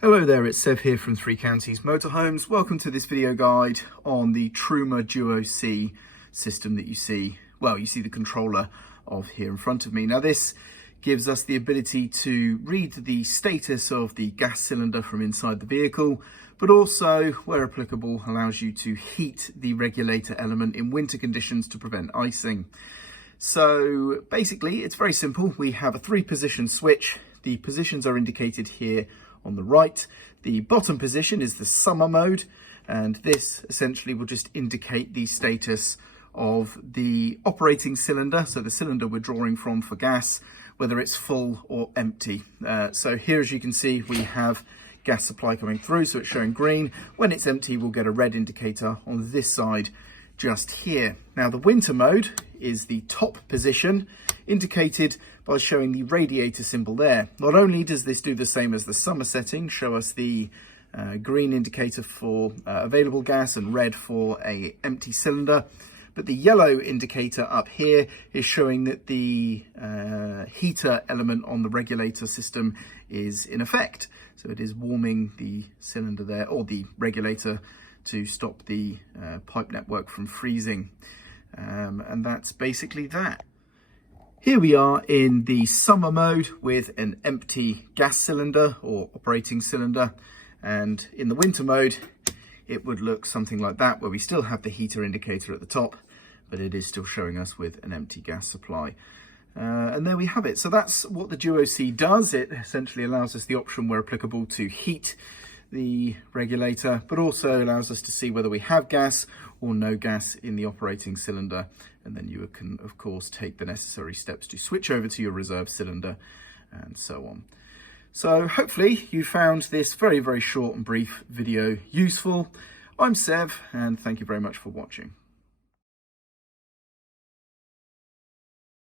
Hello there, it's Sev here from Three Counties Motorhomes. Welcome to this video guide on the Truma DuoC system that you see the controller of here in front of me. Now this gives us the ability to read the status of the gas cylinder from inside the vehicle, but also, where applicable, allows you to heat the regulator element in winter conditions to prevent icing. So basically, it's very simple. We have a 3-position switch. The positions are indicated here on the right. The bottom position is the summer mode, and this essentially will just indicate the status of the operating cylinder, so the cylinder we're drawing from for gas, whether it's full or empty. So here, as you can see, we have gas supply coming through, so it's showing green. When it's empty, we'll get a red indicator on this side just here. Now the winter mode is the top position, indicated by showing the radiator symbol there. Not only does this do the same as the summer setting, show us the green indicator for available gas and red for a empty cylinder, but the yellow indicator up here is showing that the heater element on the regulator system is in effect. So it is warming the cylinder there, or the regulator, to stop the pipe network from freezing. And that's basically that. Here we are in the summer mode with an empty gas cylinder or operating cylinder. And in the winter mode, it would look something like that, where we still have the heater indicator at the top, but it is still showing us with an empty gas supply. And there we have it. So that's what the DuoC does. It essentially allows us the option, where applicable, to heat the regulator, but also allows us to see whether we have gas or no gas in the operating cylinder. And then you can, of course, take the necessary steps to switch over to your reserve cylinder and so on. So hopefully you found this very, very short and brief video useful. I'm Sev, and thank you very much for watching.